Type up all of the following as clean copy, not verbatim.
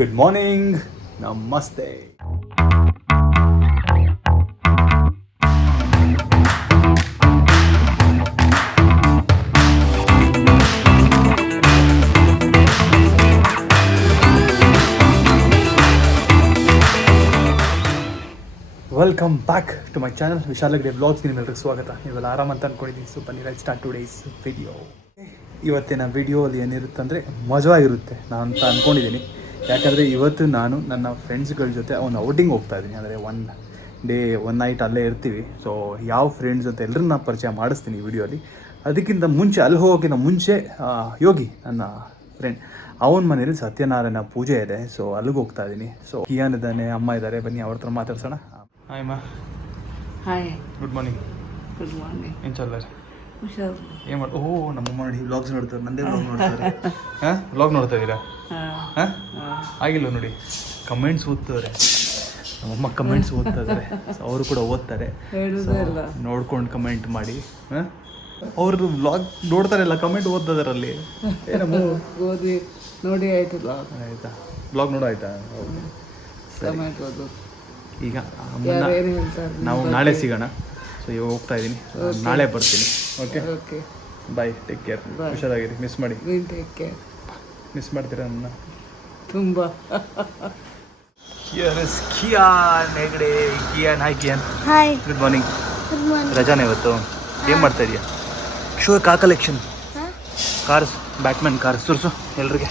Good morning, ನಮಸ್ತೆ. Welcome back to my channel Vishalgade ವ್ಲಾಗ್ಸ್ಗೆ ನಿಮ್ಮೆಲ್ಲರಿಗೂ ಸ್ವಾಗತ. ನೀವೆಲ್ಲ ಆರಾಮಂತ ಅಂದ್ಕೊಂಡಿದ್ದೀನಿ. ಸೊ ಬನ್ನಿ, ಲೆಟ್ಸ್ ಸ್ಟಾರ್ಟ್ ಟುಡೇಸ್ ವಿಡಿಯೋ. ಇವತ್ತಿನ ವಿಡಿಯೋಲಿ ಏನಿರುತ್ತೆ ಅಂದರೆ ಮಜವಾಗಿರುತ್ತೆ ನಾನು ಅಂತ ಅಂದ್ಕೊಂಡಿದ್ದೀನಿ. ಯಾಕಂದರೆ ಇವತ್ತು ನಾನು ನನ್ನ ಫ್ರೆಂಡ್ಸ್ಗಳ ಜೊತೆ ಒಂದು ಔಟಿಂಗ್ ಹೋಗ್ತಾ ಇದ್ದೀನಿ. ಅಂದರೆ ಒನ್ ನೈಟ್ ಅಲ್ಲೇ ಇರ್ತೀವಿ. ಸೊ ಯಾವ ಫ್ರೆಂಡ್ಸ್ ಅಂತ ಎಲ್ಲರನ್ನ ಪರಿಚಯ ಮಾಡಿಸ್ತೀನಿ ಈ ವಿಡಿಯೋಲಿ. ಅದಕ್ಕಿಂತ ಮುಂಚೆ ಅಲ್ಲಿ ಹೋಗೋಕ್ಕಿಂತ ಮುಂಚೆ ಯೋಗಿ ನನ್ನ ಫ್ರೆಂಡ್, ಅವನ ಮನೇಲಿ ಸತ್ಯನಾರಾಯಣ ಪೂಜೆ ಇದೆ. ಸೊ ಅಲ್ಲಿಗೆ ಹೋಗ್ತಾ ಇದ್ದೀನಿ. ಸೊ ಕಿಯಾನ್ ಇದ್ದಾನೆ, ಅಮ್ಮ ಇದ್ದಾರೆ, ಬನ್ನಿ ಅವ್ರ ಹತ್ರ ಮಾತಾಡ್ಸೋಣ. ಹಾಯ್ ಮಾ. Hi, good morning. Good morning. ಏನು ಚಲ್ಲ ಹುಷಾರು. ಏನು ಮಾಡಿ? ನಮ್ಮಮ್ಮ ನೋಡಿ ವ್ಲಾಗ್ಸ್ ನೋಡ್ತಾರೆ, ನಂದೇ ವ್ಲಾಗ್ ನೋಡ್ತಾರೆ. ಹಾಂ, ವ್ಲಾಗ್ ನೋಡ್ತಾ ಇದ್ದೀರಾ? ಹಾಂ, ಆಗಿಲ್ಲ ನೋಡಿ. ಕಮೆಂಟ್ಸ್ ಓದ್ತಾರೆ, ನಮ್ಮಮ್ಮ ಕಮೆಂಟ್ಸ್ ಓದ್ತಾ ಇದ್ದಾರೆ. ಸೊ ಅವರು ಕೂಡ ಓದ್ತಾರೆ, ನೋಡ್ಕೊಂಡು ಕಮೆಂಟ್ ಮಾಡಿ. ಹಾಂ, ಅವ್ರದ್ದು ವ್ಲಾಗ್ ನೋಡ್ತಾರಲ್ಲ, ಕಮೆಂಟ್ ಓದ್ತಿದಾರಲ್ಲಿ. ಏನಮ್ಮ ಓದಿ ನೋಡಿ ಆಯ್ತು. ಆಯಿತಾ, ವ್ಲಾಗ್ ನೋಡೋ ಆಯ್ತಾ? ಕಮೆಂಟ್ ಓದು. ಈಗ ನಾವು ನಾಳೆ ಸಿಗೋಣ. ಸೊ ಇವಾಗ ಹೋಗ್ತಾ ಇದ್ದೀನಿ, ನಾಳೆ ಬರ್ತೀನಿ. Okay okay, bye, take care, ಹುಷಾರಾಗಿರಿ. ಮಿಸ್ ಮಾಡಿ, ಟೇಕ್ ಕೇರ್. ಮಿಸ್ ಮಾಡ್ತೀರಾ ನನ್ನ ತುಂಬ. Kiyan Hegde. Kiyan, hi Kiyan. Hi, good morning. Good morning. ರಜಾನೇ ಇವತ್ತು. ಏನು ಮಾಡ್ತಾ ಇದೀಯಾ? Sure car collection, cars, batman car ಸುರ್ಸು ಎಲ್ರಿಗೆ.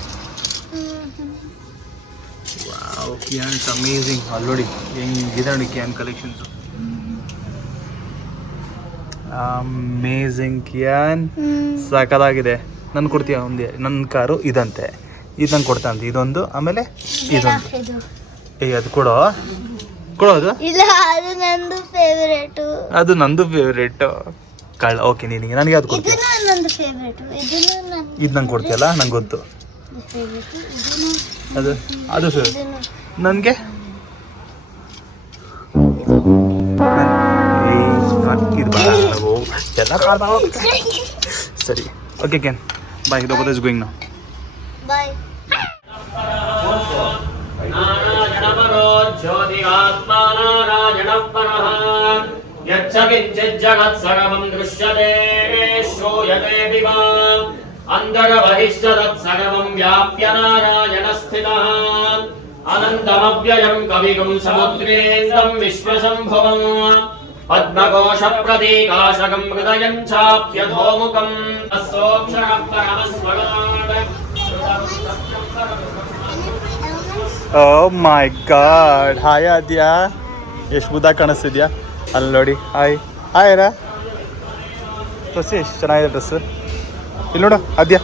Kiyan it's amazing. ಅಲ್ಲಿ ನೋಡಿ ಹೆಂಗಿದೆ ನೋಡಿ ಕಿಯಾನ್ ಕಲೆಕ್ಷನ್ಸು. ಅಮೇಝಿಂಗ್ ಕಿಯಾನ್, ಸಾಕಾಗಿದೆ. ನನ್ನ ಕೊಡ್ತೀಯ ಒಂದು? ನನ್ನ ಕಾರು ಇದಂತೆ, ಇದು ನಂಗೆ ಕೊಡ್ತಾ ಅಂತ ಇದೊಂದು, ಆಮೇಲೆ ಇದೊಂದು. ಅದು ಕೊಡೋದು ಇಲ್ಲ, ಅದು ನಂದು ಫೇವರೇಟು. ಅದು ನಂದು ಫೇವ್ರೇಟು. ಕಳ್ಳ. ಓಕೆ, ನಿನಗೆ ನನಗೆ ಅದು ಕೊಡ್ತೀಯ? ಇದು ನಂದು ಫೇವರೇಟು. ಇದು ನಂಗೆ ಕೊಡ್ತೀಯಲ್ಲ, ನಂಗೆ ಗೊತ್ತು. ಅದು ಅದು ಸರ್ ನನಗೆ ಇದು ಬೇಡ ನಾವು ಎಲ್ಲ ಸರಿ. Okay Kiyan, bye. Robot is going now. Bye. ನಾರಾಯಣಪರೋ ಜ್ಯೋತಿರಾತ್ಮಾನಾರಾಯಣಃ ಪರಃ ಯಚ್ಚ ಕಿಂಚಿತ್ ಜಗತ್ ಸರ್ವಂ ದೃಶ್ಯತೆ ಶ್ರೂಯತೆ ದಿವಾ ಅಂತರ್ಬಹಿಶ್ಚ ತತ್ ಸರ್ವಂ ವ್ಯಾಪ್ಯ ನಾರಾಯಣ ಸ್ಥಿತಃ ಅನಂತಮವ್ಯಯಂ ಕವಿಗುಂ ಸಮುದ್ರೇಂದಂ ವಿಶ್ವಶಂಭುವಂ ಪದ್ಮಕೋಶ ಪ್ರತೀಕಾಶಕಂ ಹೃದಯಂ ಚಾಪ್ಯಧೋಮುಖಂ ತಸ್ಸೋಕ್ಷರಃ ಪರಮಸ್ವರಾಟ್. Oh my god. Hi Aadya, ಎಷ್ಟು ಮುದ್ದ ಕಾಣಿಸ್ತಿದ್ಯಾ ಅಲ್ಲಿ ನೋಡಿ. ಹಾಯ್ ಹಾಯ್ ರಾ ತೋರಿಸಿ, ಎಷ್ಟು ಚೆನ್ನಾಗಿದೆ ಡ್ರೆಸ್. ಇಲ್ಲಿ ನೋಡು ಆದ್ಯಾ.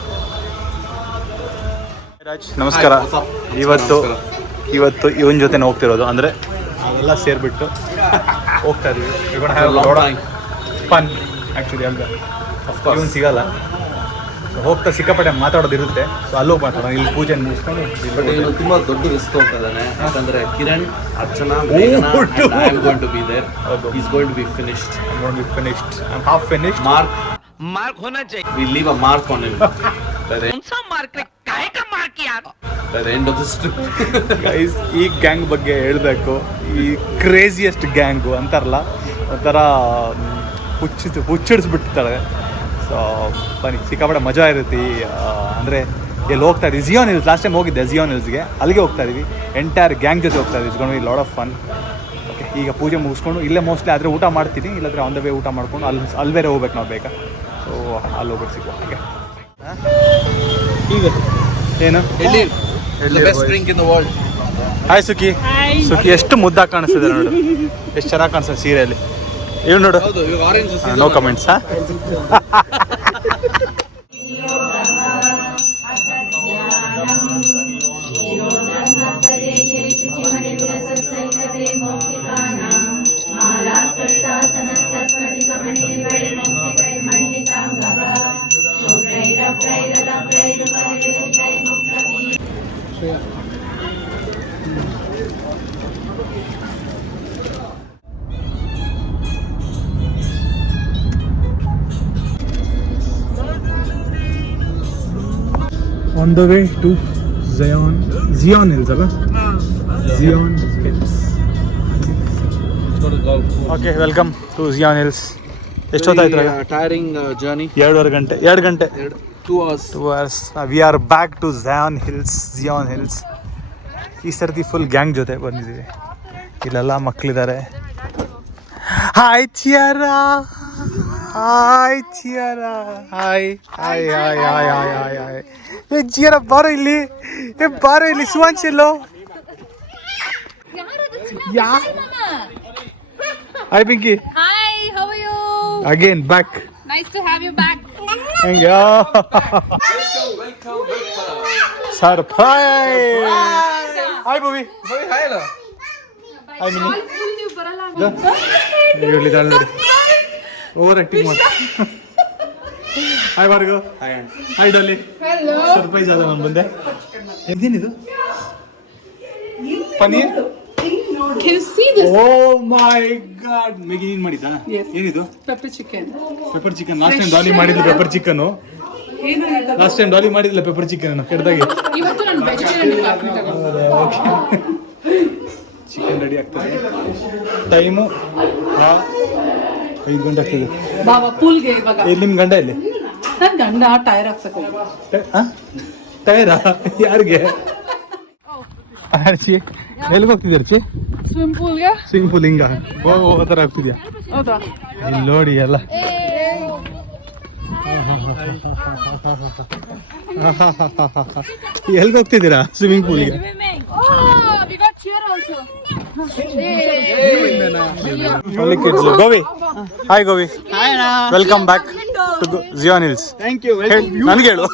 ರಾಜ್ ನಮಸ್ಕಾರ. ಇವತ್ತು ಇವನ ಜೊತೆ ಹೋಗ್ತಿರೋದು, ಅಂದರೆ ಎಲ್ಲ ಸೇರಿಬಿಟ್ಟು ಹೋಗ್ತಾ ಇದೀವಿ. ಫನ್ ಆ್ಯಕ್ಚುಲಿ ಅಲ್ವಾ? ಇವನು ಸಿಗಲ್ಲ, ಹೋಗ್ತಾ ಸಿಕ್ಕಾಪಟ್ಟೆ ಮಾತಾಡೋದಿರುತ್ತೆ. ಸೊ ಅಲ್ಲೋಗಿ ಮಾತಾಡೋಣ. ಇಲ್ಲಿ ಪೂಜೆ ಮುಗಿಸ್ಕೊಂಡು. ಬಟ್ ಇವನು ತುಂಬಾ ದೊಡ್ಡ ರಿಸ್ಕ್ ತಗೊಂಡಿದ್ದಾನೆ. ಯಾಕಂದ್ರೆ ಕಿರಣ್, ಅರ್ಚನಾ, ಮೇಘನಾ, and I am going to be there. He's going to be finished. I'm going to be finished. I'm half finished. Mark होना चाहिए. We leave a mark on him. कौन-सा मार्क है? काहे का मार्क यार? By the end of this trip. Guys, ಈ gang ಬಗ್ಗೆ ಹೇಳಬೇಕು. ಈ ಕ್ರೇಜಿಯೆಸ್ಟ್ ಗ್ಯಾಂಗು ಅಂತಾರಲ್ಲ, ಒಂಥರ ಹುಚ್ಚಿಡಿಸ್ಬಿಡ್ತಾರೆ. ಸೊ ಬನ್ನಿ, ಸಿಕ್ಕಾಪಟ್ಟೆ ಮಜಾ ಇರುತ್ತೆ. ಅಂದರೆ ಎಲ್ಲಿ ಹೋಗ್ತಾ ಇದ್ದೀವಿ? Juan hills. ಲಾಸ್ಟ್ ಟೈಮ್ ಹೋಗಿದ್ದೆ ಜಿಯೋನ್ ಹಿಲ್ಸ್ಗೆ, ಅಲ್ಲಿಗೆ ಹೋಗ್ತಾ ಇದೀವಿ. ಎಂಟೈರ್ ಗ್ಯಾಂಗ್ ಜೊತೆ ಹೋಗ್ತಾ ಇದೀವಿ. ಇಟ್ಕೊಂಡು ಲಾಟ್ ಆಫ್ ಫನ್. ಓಕೆ, ಈಗ ಪೂಜೆ ಮುಗಿಸ್ಕೊಂಡು ಇಲ್ಲೇ ಮೋಸ್ಟ್ಲಿ ಆದರೆ ಊಟ ಮಾಡ್ತೀನಿ, ಇಲ್ಲಾಂದರೆ ಆನ್ ದ ವೇ ಊಟ ಮಾಡ್ಕೊಂಡು ಅಲ್ಲಿ ಬೇರೆ ಹೋಗ್ಬೇಕು ನಾವು ಬೇಕಾ. ಸೊ ಅಲ್ಲಿ ಹೋಗ್ಬೇಕು ಸಿಗುವ. ಹಾಗೆ ಈಗ ಏನು The best drink in the world. Hi Sukhi. Sukhi ಎಷ್ಟು ಮುದ್ದಾಗಿ ಕಾಣಿಸ್ತಿದೆ ನೋಡು, ಎಷ್ಟು ಚೆನ್ನಾಗಿ ಕಾಣಿಸ್ತದೆ ಸೀರೆಯಲ್ಲಿ. ಇವ್ ನೋಡು, ಹೌದು, ಇವಾಗ orange. No comments. On the way to Zion Hills ಅಲ್ಲ, Zion Hills. Okay, welcome to Zion Hills. ಎಷ್ಟೊತ್ತಾಯ್ತು? Tiring journey. 2 ಗಂಟೆ 2 hours. 2 hours. We are back to Zion Hills. ಈ ಸರ್ತಿ ಫುಲ್ ಗ್ಯಾಂಗ್ ಜೊತೆ ಬಂದಿದ್ದೀವಿ. ಇಲ್ಲೆಲ್ಲ ಮಕ್ಕಳಿದ್ದಾರೆ. Hi Chiara, hi Chiara, hi hi hi hi hi hi hi. ಏ ಚಿಯಾರಾ ಬಾರೋ ಇಲ್ಲಿ, ಬಾರೋ ಇಲ್ಲಿ. ಸುವಾಂಶ್ ಎಲ್ಲೋ? Yeah hi Pinky. Hi, how are you? Again back. Nice to have you back. Thank you. Surprise. Hi Bobby. Hi Mini. ಇರಲಿ ನೋಡಿ, over acting ಮಾಡಿ. Hi Bhargav. Hi Dolly. Surprise ಆದ ನಾನು ಬಂದೆ. ಏನಿದು? Paneer. Can you see this? Oh my god. Maggi ನೀನ್ ಮಾಡಿದ್ದಾ? ಏನಿದು? Pepper chicken. Pepper chicken. Last time Dolly ಮಾಡಿದ್ದು pepper chicken. Last time Dolly ಮಾಡಿದಿಲ್ಲ ಪೆಪ್ಪರ್ ಚಿಕನ್ ಕೆಟ್ಟದಾಗಿ. ಇವತ್ತು ನಾನು vegetarian department okay, chicken ready ಆಗ್ತದೆ. ಟೈಮು 5 ಗಂಟೆ ಆಗ್ತದೆ. ಬಾಬಾ ಪೂಲ್ಗೆ ಇವಾಗ. ಇಲ್ಲಿ ನಿಮ್ಮ ಗಂಡ ಇಲ್ಲಿ? ನನ್ನ ಗಂಡ ಟೈರ್ ಹಾಕ್ಸಕ್ಕೆ ಹೋಗ್ಬೇಕು. ಟೈರಾ? ಯಾರಿಗೆ? ಅರ್ಚಿ ಎಲ್ಲಿಗೆ ಹೋಗ್ತಿದ್ದೆ ಅರ್ಚಿ? ಸ್ವಿಮ್ಮಿಂಗ್ ಪೂಲ್ಗೆ. ಸ್ವಿಮ್ಮಿಂಗ್ ಪೂಲ್ ಹಿಂಗ ಹೋಗೋ ಥರ ಆಗ್ತಿದ್ಯಾ? ಹೌದಾ? ಇಲ್ಲಿ ನೋಡಿ ಎಲ್ಲ. ಎಲ್ಲಿಗೆ ಹೋಗ್ತಿದ್ದೀರಾ? ಸ್ವಿಮ್ಮಿಂಗ್ ಪೂಲ್ಗೆ. We got cheer also. Govi. Hi Govi. Welcome back to Zion Hills. Thank you. ನನಗೆ ಹೇಳು.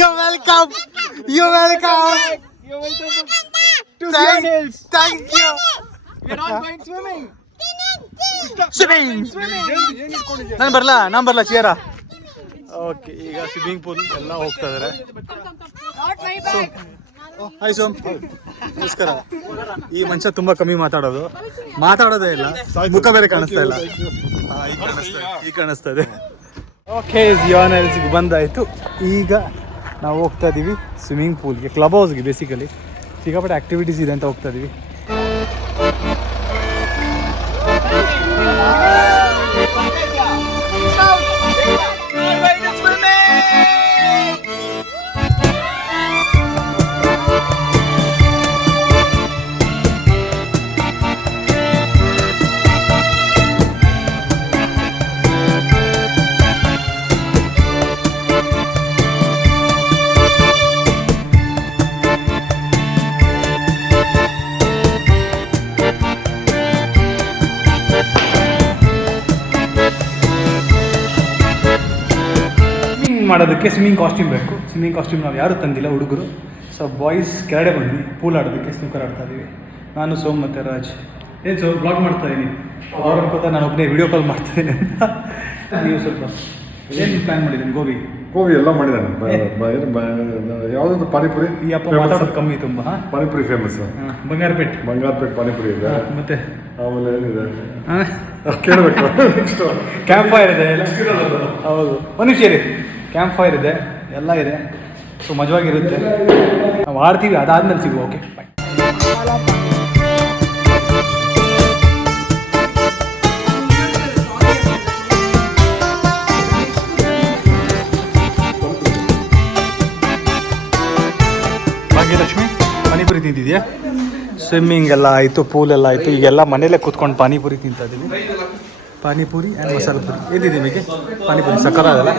You welcome, you welcome. To Zion Hills. Thank you. We're not going swimming. Swimming. ನಾನು ಬರಲ್ಲ ಚಿಯರ. ಓಕೆ, ಈಗ ಸ್ವಿಮ್ಮಿಂಗ್ ಪೂಲ್ ಎಲ್ಲ ಹೋಗ್ತಾ ಇದಾರೆ. ಹಾಯ್ ಸೋಮ್, ನಮಸ್ಕಾರ. ಈ ಮನುಷ್ಯ ತುಂಬಾ ಕಮ್ಮಿ ಮಾತಾಡೋದೇ ಇಲ್ಲ, ಮುಖ ಬೇರೆ ಕಾಣಿಸ್ತಾ ಇಲ್ಲ. ಈಗ ಕಾಣಿಸ್ತಾ ಇದೆ. ಓಕೆ, ಜಿಯಾನ್ ಹಿಲ್ಸ್ಗೆ ಬಂದಾಯಿತು. ಈಗ ನಾವು ಹೋಗ್ತಾ ಇದ್ದೀವಿ ಸ್ವಿಮ್ಮಿಂಗ್ ಪೂಲ್ಗೆ, ಕ್ಲಬ್ ಹೌಸ್ಗೆ. ಬೇಸಿಕಲಿ ಸಿಕ್ಕಾಪಟ್ಟೆ ಆಕ್ಟಿವಿಟೀಸ್ ಇದೆ ಅಂತ ಹೋಗ್ತಾ ಇದ್ದೀವಿ. ಮಾಡೋದಕ್ಕೆ ಸ್ವಿಮ್ಮಿಂಗ್ ಕಾಸ್ಟ್ಯೂಮ್ ಬೇಕು. ಸ್ವಿಮ್ಮಿಂಗ್ ಕಾಸ್ಟ್ಯೂಮ್ ನಾವು ಯಾರೂ ತಂದಿಲ್ಲ, ಹುಡುಗರು. ಸೊ ಬಾಯ್ಸ್ ಕೆಳಗಡೆ ಬಂದ್ವಿ ಪೂಲ್ ಆಡೋದಕ್ಕೆ. ಸ್ನೂಕರ್ ಆಡ್ತಾ ಇದ್ದೀವಿ ನಾನು, ಸೋಮ್ ಮತ್ತು ರಾಜ್. ಏನು ಸ್ವಲ್ಪ ಬ್ಲಾಗ್ ಮಾಡ್ತಾ ಇದ್ದೀನಿ. ಅವ್ರು ಅನ್ಕೋತಾ ನಾನು ಒಬ್ಬನೇ ವಿಡಿಯೋ ಕಾಲ್ ಮಾಡ್ತಿದ್ದೀನಿ ಅಂತ. ನೀವು ಸ್ವಲ್ಪ ಏನು ಪ್ಲ್ಯಾನ್ ಮಾಡಿದ್ದೀನಿ? ಗೋಬಿ ಎಲ್ಲ ಮಾಡಿದ್ದಾನೆ. ಯಾವುದಾದ್ರು ಪಾನಿಪುರಿ. ಈ ಅಪ್ಪ ಮಾತಾಡೋದು ಕಮ್ಮಿ ತುಂಬ. ಪಾನಿಪುರಿ ಫೇಮಸ್. ಬಂಗಾರಪೇಟ್ ಪಾನಿಪುರಿ ಇದೆ. ಮತ್ತೆ ಆಮೇಲೆ ಏನಿದೆ ಕೇಳಬೇಕು. ನೆಕ್ಸ್ಟ್ ಕ್ಯಾಂಪ್ ಫೈರ್ ಇದೆ ಎಲ್ಲ. ಹೌದು, ಮನುಷ್ಯರಿ ಕ್ಯಾಂಪ್ ಫೈರ್ ಇದೆ, ಎಲ್ಲ ಇದೆ. ಸೊ ಮಜವಾಗಿರುತ್ತೆ. ನಾವು ಆಡ್ತೀವಿ, ಅದಾದ್ಮೇಲೆ ಸಿಗುವ. ಓಕೆ, ಬಾಯ್. ಭಾಗ್ಯಲಕ್ಷ್ಮಿ, ಪಾನಿಪುರಿ ತಿಂತಿದ್ಯಾ? ಸ್ವಿಮ್ಮಿಂಗ್ ಎಲ್ಲ ಆಯಿತು, ಪೂಲ್ ಎಲ್ಲ ಆಯಿತು. ಈಗೆಲ್ಲ ಮನೇಲೇ ಕೂತ್ಕೊಂಡು ಪಾನಿಪುರಿ ತಿಂತಾ ಇದ್ದೀವಿ. ಪಾನಿಪುರಿ ಆ್ಯಂಡ್ ಮಸಾಲ ಪುರಿ. ಎಲ್ಲಿದೆ ನಿಮಗೆ ಪಾನಿಪುರಿ? ಸಕ್ಕರ ಅದಲ್ಲ.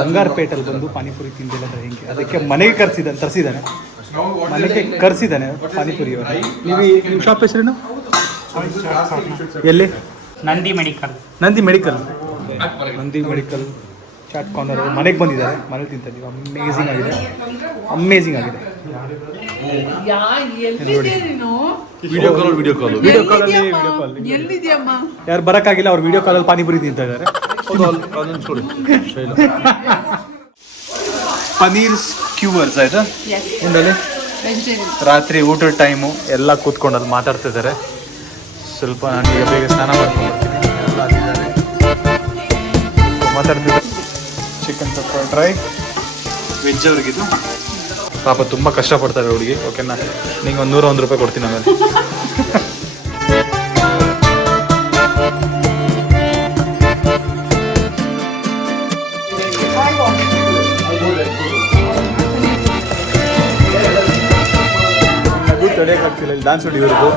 ಬಂಗಾರಪೇಟಲ್ಲಿ ಬಂದು ಪಾನಿಪುರಿ ತಿಂದಿಲ್ಲ ಅಂದರೆ ಹೆಂಗೆ? ಅದಕ್ಕೆ ಮನೆಗೆ ತರಿಸಿದ್ದಾನೆ, ಮನೆಗೆ ಕರೆಸಿದ್ದಾನೆ ಪಾನಿಪುರಿ ಅವರು. ನಿಮ್ಮ ಶಾಪ್ ಹೆಸರೇನು? ಎಲ್ಲಿ? Nandi medical. Nandi medical chaat corner. ಮನೆಗೆ ಬಂದಿದ್ದಾರೆ, ಮನೇಲಿ ತಿಂತಿದ್ದೀವಿ. ಅಮೇಝಿಂಗ್ ಆಗಿದೆ. ವಿಡಿಯೋ ಕಾಲಲ್ಲಿ ಎಲ್ಲಿದ್ಯಮ್ಮ? ಯಾರು ಬರೋಕ್ಕಾಗಿಲ್ಲ, ಅವ್ರು ವಿಡಿಯೋ ಕಾಲಲ್ಲಿ ಪಾನಿಪುರಿ ತಿಂತಾ ಇದ್ದಾರೆ. ಪನೀರ್ ಸ್ಕ್ಯೂವರ್ಸ್ ಆಯ್ತಾ? ಉಂಡಲ್ಲಿ ರಾತ್ರಿ ಊಟದ ಟೈಮು ಎಲ್ಲ ಕೂತ್ಕೊಂಡು ಅಲ್ಲಿ ಮಾತಾಡ್ತಿದ್ದಾರೆ. ಸ್ವಲ್ಪ ನಾನೀಗ ಬೇಗ ಸ್ನಾನ ಮಾಡ್ಕೊಂಡು ಬರ್ತೀನಿ. ಎಲ್ಲ ಅಲ್ಲಿದ್ದಾರೆ ಮಾತಾಡ್ತಿದ್ದಾರೆ. ಚಿಕನ್ ಪೆಪ್ಪರ್ ಡ್ರೈ ವೆಜ್ ಅವ್ರಿಗಿದು. ಪಾಪ ತುಂಬ ಕಷ್ಟಪಡ್ತಾರೆ ಹುಡುಗಿ. ಓಕೆನಾ, ನಿಂಗೆ ಒಂದು 101 ರೂಪಾಯಿ ಕೊಡ್ತೀನಿ ಆಮೇಲೆ. ತಡೆಯೋಕ್ಕಾಗ್ತಿಲ್ಲ ಇಲ್ಲಿ ಡ್ಯಾನ್ಸ್ ಹೊಡಿಯೋದು.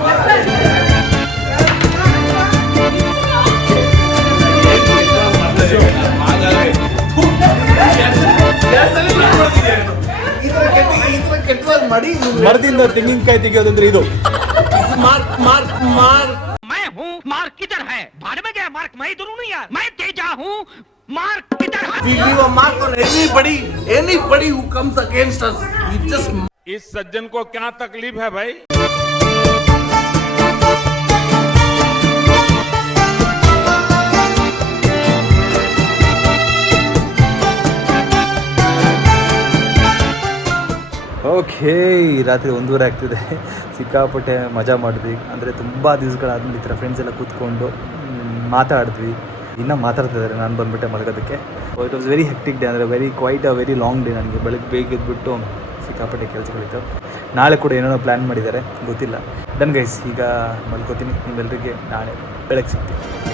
ಮರದಿಂದ ತೆಂಗಿನಕಾಯಿ ತೆಗೆಯೋದಂದ್ರೆ ಇದು. मैं हूँ मार्क किधर है भाड़ में गया मार्क मैं इधर हूँ नहीं यार मैं तेजा हूँ मार्क किधर है Anybody who comes against us, we just इस सज्जन को क्या तकलीफ है भाई? ಓಕೆ, ರಾತ್ರಿ 1:30 ಆಗ್ತಿದೆ. ಸಿಕ್ಕಾಪಟ್ಟೆ ಮಜಾ ಮಾಡಿದ್ವಿ. ಅಂದರೆ ತುಂಬ ದಿವಸಗಳಾದ್ಮೇಲೆ ಈ ಥರ ಫ್ರೆಂಡ್ಸ್ ಎಲ್ಲ ಕೂತ್ಕೊಂಡು ಮಾತಾಡಿದ್ವಿ. ಇನ್ನೂ ಮಾತಾಡ್ತಿದ್ದಾರೆ. ನಾನು ಬಂದುಬಿಟ್ಟೆ ಮಲಗೋದಕ್ಕೆ. It was very hectic day, ಅಂದರೆ ವೆರಿ ಲಾಂಗ್ ಡೇ. ನನಗೆ ಬೆಳಗ್ಗೆ ಬೇಗ ಎದ್ಬಿಟ್ಟು ಸಿಕ್ಕಾಪಟ್ಟೆ ಕೆಲಸಗಳಿತ್ತು. ನಾಳೆ ಕೂಡ ಏನೇನೋ ಪ್ಲ್ಯಾನ್ ಮಾಡಿದ್ದಾರೆ, ಗೊತ್ತಿಲ್ಲ. ಡನ್ ಗೈಸ್, ಈಗ ಮಲ್ಕೋತೀನಿ. ನಿಮ್ಮೆಲ್ಲರಿಗೆ ನಾಳೆ ಬೆಳಗ್ಗೆ ಸಿಗ್ತೀನಿ.